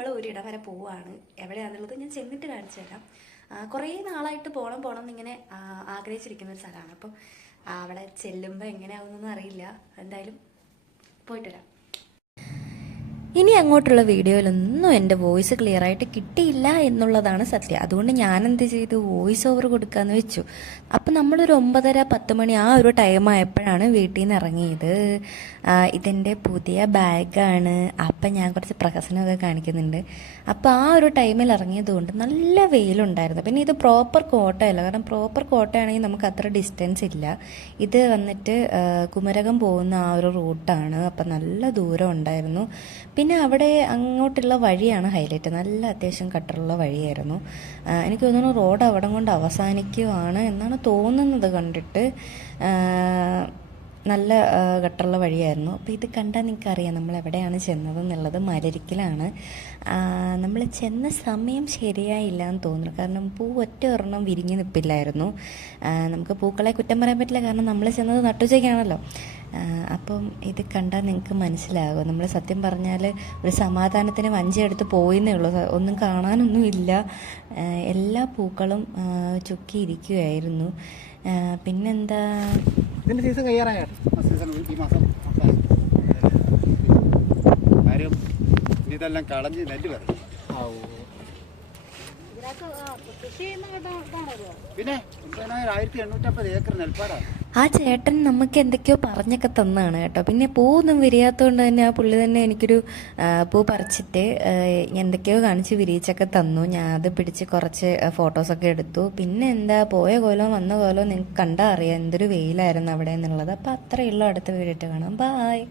നമ്മൾ ഒരിടം വരെ പോവുകയാണ്. എവിടെയാണെന്നുള്ളത് ഞാൻ ചെന്നിട്ട് കാണിച്ചു തരാം. കുറേ നാളായിട്ട് പോകണം പോകണം എന്നിങ്ങനെ ആഗ്രഹിച്ചിരിക്കുന്ന ഒരു സ്ഥലമാണ്. അപ്പം അവിടെ ചെല്ലുമ്പോൾ എങ്ങനെയാവുന്നൊന്നും അറിയില്ല. എന്തായാലും പോയിട്ട് വരാം. ഇനി അങ്ങോട്ടുള്ള വീഡിയോയിലൊന്നും എന്റെ വോയിസ് ക്ലിയർ ആയിട്ട് കിട്ടിയില്ല എന്നുള്ളതാണ് സത്യം. അതുകൊണ്ട് ഞാൻ എന്ത് ചെയ്തു? വോയിസ് ഓവർ കൊടുക്കാന്ന് വെച്ചു. അപ്പം നമ്മളൊരു ഒമ്പതര പത്ത് മണി ആ ഒരു ടൈം ആയപ്പോഴാണ് വീട്ടിൽ നിന്ന് ഇറങ്ങിയത് ഇതിന്റെ പുതിയ ബാഗാണ്. അപ്പം ഞാൻ കുറച്ച് പ്രഹസനമൊക്കെ കാണിക്കുന്നുണ്ട്. അപ്പോൾ ആ ഒരു ടൈമിൽ ഇറങ്ങിയതുകൊണ്ട് നല്ല വെയിലുണ്ടായിരുന്നു. പിന്നെ ഇത് പ്രോപ്പർ കോട്ടയല്ല. കാരണം പ്രോപ്പർ കോട്ടയാണെങ്കിൽ നമുക്ക് അത്ര ഡിസ്റ്റൻസ് ഇല്ല. ഇത് വന്നിട്ട് കുമരകം പോകുന്ന ആ ഒരു റൂട്ടാണ് അപ്പം നല്ല ദൂരം ഉണ്ടായിരുന്നു. പിന്നെ അവിടെ അങ്ങോട്ടുള്ള വഴിയാണ് ഹൈലൈറ്റ്. നല്ല അത്യാവശ്യം കട്ടറുള്ള വഴിയായിരുന്നു. എനിക്ക് തോന്നുന്നു റോഡ് അവിടെ കൊണ്ട് അവസാനിക്കുവാണ് എന്നാണ് തോന്നുന്നത് കണ്ടിട്ട്. നല്ല ഘട്ടമുള്ള വഴിയായിരുന്നു. അപ്പോൾ ഇത് കണ്ടാൽ നിങ്ങൾക്കറിയാം നമ്മൾ എവിടെയാണ് ചെന്നത് എന്നുള്ളത് മലരിക്കലാണ് നമ്മൾ ചെന്ന സമയം ശരിയായില്ല എന്ന് തോന്നുന്നു. കാരണം പൂ ഒറ്റ ഒരെണ്ണം വിരിഞ്ഞ് നിൽപ്പില്ലായിരുന്നു നമുക്ക് പൂക്കളെ കുറ്റം പറയാൻ പറ്റില്ല. കാരണം നമ്മൾ ചെന്നത് നട്ടുച്ചയ്ക്കാണല്ലോ. അപ്പം ഇത് കണ്ടാൽ നിങ്ങൾക്ക് മനസ്സിലാകും. നമ്മൾ സത്യം പറഞ്ഞാൽ ഒരു സമാധാനത്തിന് വഞ്ചിയെടുത്ത് പോയിന്നേ ഉള്ളൂ. ഒന്നും കാണാനൊന്നും ഇല്ല. എല്ലാ പൂക്കളും ചുക്കി ചുക്കിയിരിക്കുകയായിരുന്നു. പിന്നെന്താ? സീസൺ കഴിയാറായോ സീസൺ ഈ മാസം. കാര്യം ഇതെല്ലാം കളഞ്ഞ് നെല്ല് വരണം പിന്നെ ആയിരത്തി എണ്ണൂറ്റമ്പത് ഏക്കർ ആ ചേട്ടൻ നമുക്ക് എന്തൊക്കെയോ പറഞ്ഞൊക്കെ തന്നാണ് കേട്ടോ. പിന്നെ പൂവൊന്നും വിരിയാത്തതുകൊണ്ട് തന്നെ ആ പുള്ളി തന്നെ എനിക്കൊരു പൂ പറിച്ചിട്ട് എന്തൊക്കെയോ കാണിച്ച് വിരിയിച്ചൊക്കെ തന്നു. ഞാൻ അത് പിടിച്ച് കുറച്ച് ഫോട്ടോസൊക്കെ എടുത്തു. പിന്നെ എന്താ പോയ കോലം വന്ന കോലം നിങ്ങൾക്ക് കണ്ടാൽ അറിയാം എന്തൊരു വെയിലായിരുന്നു അവിടെ എന്നുള്ളത്. അപ്പോൾ അത്രയുള്ള അടുത്ത വീഡിയോ കാണാം. ബായ്